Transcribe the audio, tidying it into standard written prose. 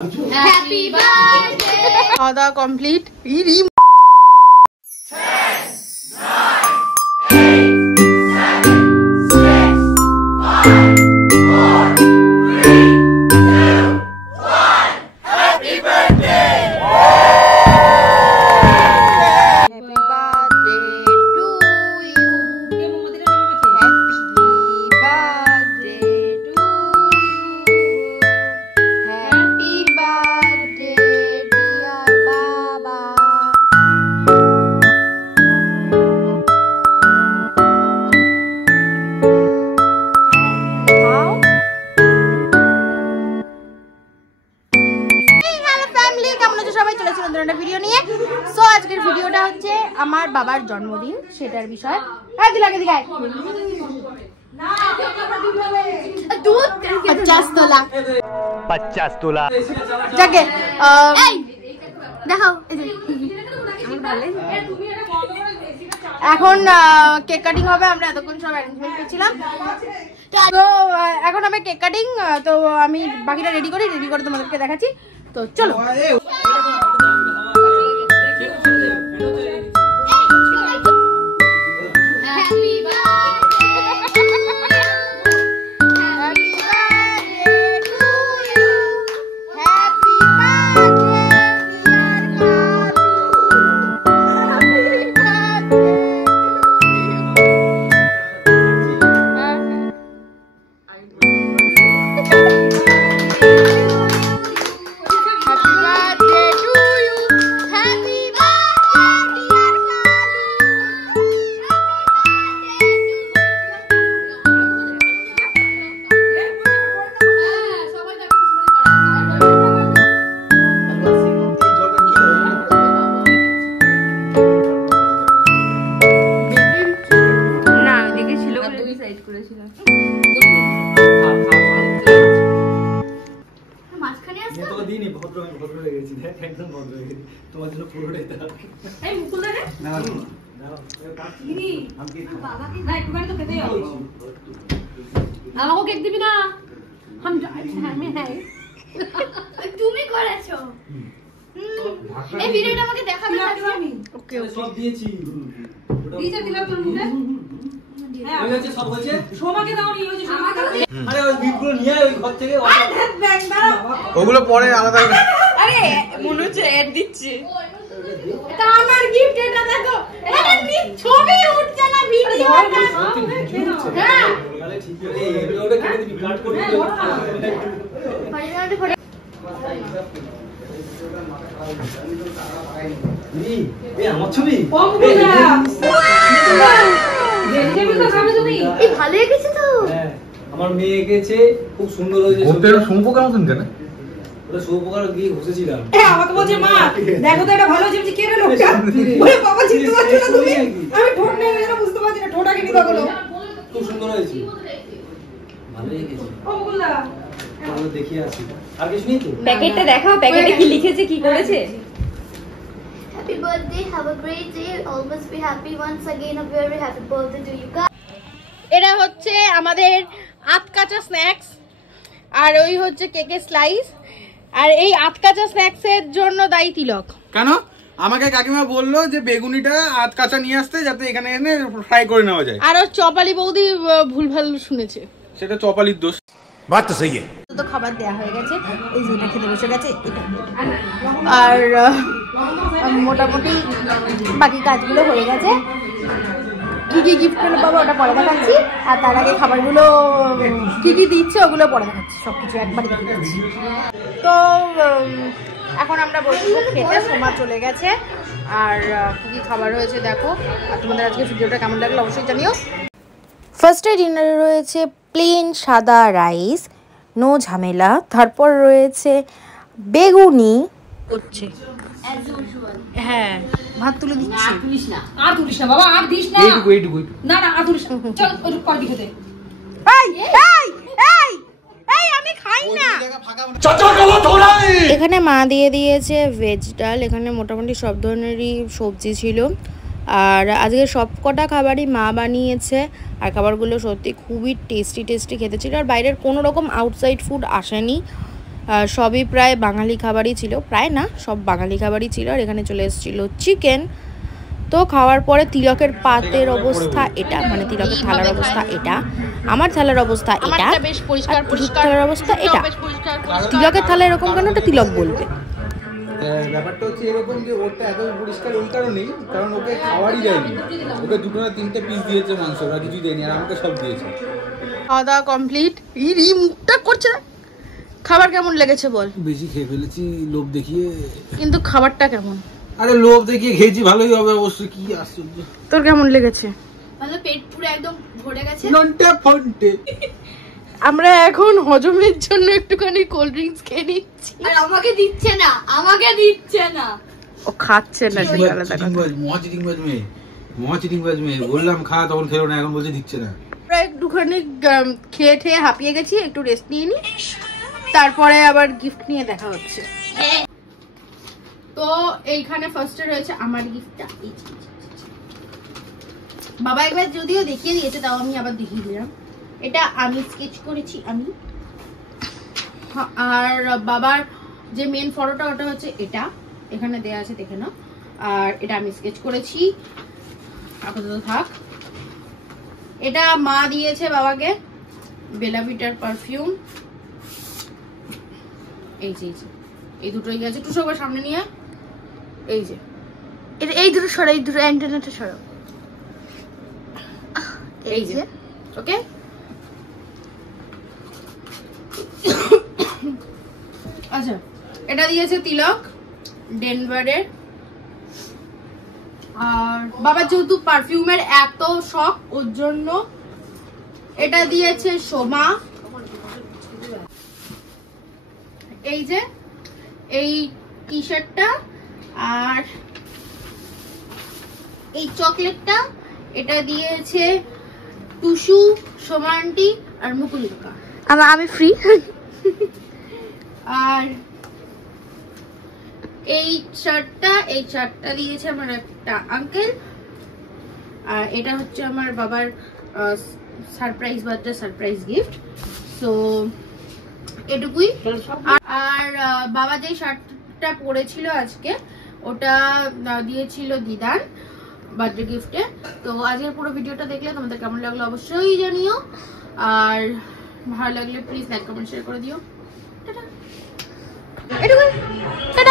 Happy birthday! All the complete. Video নিয়ে so আজকের ভিডিওটা হচ্ছে আমার বাবার জন্মদিন সেটার বিষয়। এই দিলাকে দিগাই 50 তোলা যাকে এই দেখাও এই যে এখন কেক কাটিং হবে। আমরা এতক্ষণ সব অ্যারেঞ্জমেন্ট করছিলাম তো এখন আমি কেক কাটিং তো আমি বাকিটা রেডি করে তোমাদেরকে দেখাচ্ছি। তো চলো আমাকে কেক দিবি না তুমি করেছো এই ভিডিওটা আমাকে দেখাবে আমি ওকে সব দিয়েছি দিতে দিলাম তোর মুখে হ্যাঁ ওই হচ্ছে সব হচ্ছে সোমাকে দাও নি ওই যে সোমাকে আরে ওই গিফটগুলো নিয়ে ওই ঘর থেকে ওগুলো পরে আলাদা আরে মনে হচ্ছে এড দিচ্ছে এটা আমার গিফট এটা দেখো এটা ছবি উঠছে না ভিডিওটা হ্যাঁ তাহলে ঠিক আছে এই ভিডিওটা কেটে দিবি কাট করে দিবি এই আমার ছবি এই ভালো এঁকেছে তো হ্যাঁ আমার মেয়ে এঁকেছে খুব সুন্দর হয়েছে ওটা সম্পর্কের মতন কেন ওটা শুভপ্রকার গিয়ে ঘষেছিলাম আমাকে বলছে মা দেখো তো এটা ভালো হয়েছে কে রে লোকটা ওরে বাবা চিনতে পারছো না তুমি আমি ঠোঁট নেই যেন বুঝতে পারছি না ঠোঁটা কিনি কখনো খুব সুন্দর হয়েছে ভালো এঁকেছে ও বললা আমরা দেখি আসি আর কিছু নেই তো প্যাকেটটা দেখাও প্যাকেটে কি লিখেছে কি করেছে Happy birthday, have a great day, always be happy. Once again a very happy birthday to you guys. এটা হচ্ছে আমাদের আতকাচা স্ন্যাক্স আর ওই হচ্ছে কেকের স্লাইস আর এই আতকাচা স্ন্যাক্স এর জন্য দায়ী তিলক। কেন আমাকে কাকিমা বললো যে বেগুনিটা আতকাচা নিয়ে আসতে যাতে এখানে এনে ফ্রাই করে নেওয়া যায় আর ওর চপালি বৌদি ভুলভাল শুনেছে সেটা চপালির দোষ বাত তো সহি তো খাবার দেয়া হয়ে গেছে এই যে এটা খেতে বসে গেছে আর মোটামুটি বাকি কাজগুলো হয়ে গেছে। কি কি গিফট পেলো বাবা ওটা পরে দেখাচ্ছি আর তার আগে খাবারগুলো কি কি দিচ্ছে ওগুলো পরে দেখাচ্ছি সবকিছু একবারে দেখাচ্ছি। তো এখন আমরা বসবো খেতে সোমা চলে গেছে আর কি কি খাবার হয়েছে দেখো আর তোমাদের আজকে ভিডিওটা কেমন লাগলো অবশ্যই জানিও। ফার্স্টে ডিনারে রয়েছে প্লেন সাদা রাইস নো ঝামেলা, তারপর রয়েছে বেগুনি হচ্ছে হ্যাঁ ভাত তুলে দিচ্ছি আর তুলিস না বাবা আর দিস না এইটুকু না না আর তুলিস চল ওই কয়টি খেতে এই আমি খাই না এখানে মা দিয়ে দিয়েছে ভেজ ডাল, এখানে মোটামুটি সব ধরনেরই সবজি ছিল আর আজকে সব কটা খাবারই মা বানিয়েছে আর খাবারগুলো সত্যি খুবই টেস্টি খেতে ছিল আর বাইরের কোনো রকম আউটসাইড ফুড আসেনি। সবই প্রায় বাঙালি খাবারই ছিল, প্রায় না সব বাঙালি খাবারই ছিল। আর এখানে চলে এসেছিলো চিকেন। তো খাওয়ার পরে তিলকের পাতের অবস্থা এটা, মানে তিলকের থালার অবস্থা এটা, আমার থালার অবস্থা এটা, আর তিলকের থালার অবস্থা এটা। তিলকের থালা এরকম কেন, ওটা তিলক বলবে। ব্যাপারটা হচ্ছে এরকম যে ওটা এত পরিষ্কার এই কারণেই, কারণ ওকে খাবারই দেয়নি, ওকে 2 না 3টে পিস দিয়েছে মাংস, আর কিছু দেয়নি, আর আমাকে সব দিয়েছে। খাওয়া দাওয়া কমপ্লিট। ই মুখটা করছে না। খাবার কেমন লেগেছে বল? বেশি খেয়ে ফেলেছি লোভ দেখিয়ে। কিন্তু খাবারটা কেমন? আরে লোভ দেখিয়ে খেয়েছি, ভালোই হবে অবশ্যই। কি আশ্চর্য। তোর কেমন লেগেছে? মানে পেট পুরো একদম ভরে গেছে। নন্টে ফন্টে। আমরা এখন হজমের জন্য একটুখানি কোল্ড ড্রিঙ্কস খেয়ে নিচ্ছি। আর আমাকে দিচ্ছে না, আমাকে দিচ্ছে না। ও খাচ্ছে না, ঠিক আলাদা কথা। মহা চিটিং বাজ মেয়ে। বললাম খা, তখন খেলো না, এখন বলছে দিচ্ছে না। আমরা একটুখানি খেয়ে ঠেয়ে হাঁপিয়ে গেছি, একটু রেস্ট নিয়ে নি, তারপরে আবার গিফট নিয়ে দেখা হচ্ছে। তো এইখানে ফার্স্টে রয়েছে আমার গিফটটা। বাবা একবার যদিও দেখিয়ে দিয়েছে, তাও আমি আবার দেখিয়ে দিলাম। এটা আমি স্কেচ করেছি আমি। আর বাবার যে মেন ফটোটা ওটা হচ্ছে এটা, এখানে দেয়া আছে, দেখে নাও। আর এটা আমি স্কেচ করেছি, আপাতত থাক। এটা মা দিয়েছে বাবাকে, বেলা ভিটার পারফিউম। এই যে এই দুটোই গেছে। একটু সবার সামনে নিয়ে, এই যে এই দুটো সরাই, এই দুটো অ্যান্টেনাটা সরাও। এই যে ওকে। আচ্ছা, এটা দিয়েছে তিলক ডেনভারের। আর বাবা যেহেতু পারফিউমের এত শখ, ওর জন্য এটা দিয়েছে সোমা। এই যে এই টি শার্টটা আর এই চকলেটটা, এটা দিয়েছে টুসু, সোমা আন্টি আর মুকুলিকা। আমি ফ্রি। আর এই শার্টটা দিয়েছে আমার একটা আঙ্কেল। আর এটা হচ্ছে আমার বাবার surprise, birthday surprise gift. So এটুকুই। আর বাবা যে শার্টটা পরেছিল আজকে, ওটা দিয়েছিল দিদান বার্থডে গিফটে। তো আজকের পুরো ভিডিওটা দেখলে তোমাদের কেমন লাগলো অবশ্যই জানিও। আর ভালো লাগলে প্লিজ লাইক কমেন্ট শেয়ার করে দিও। টাটা।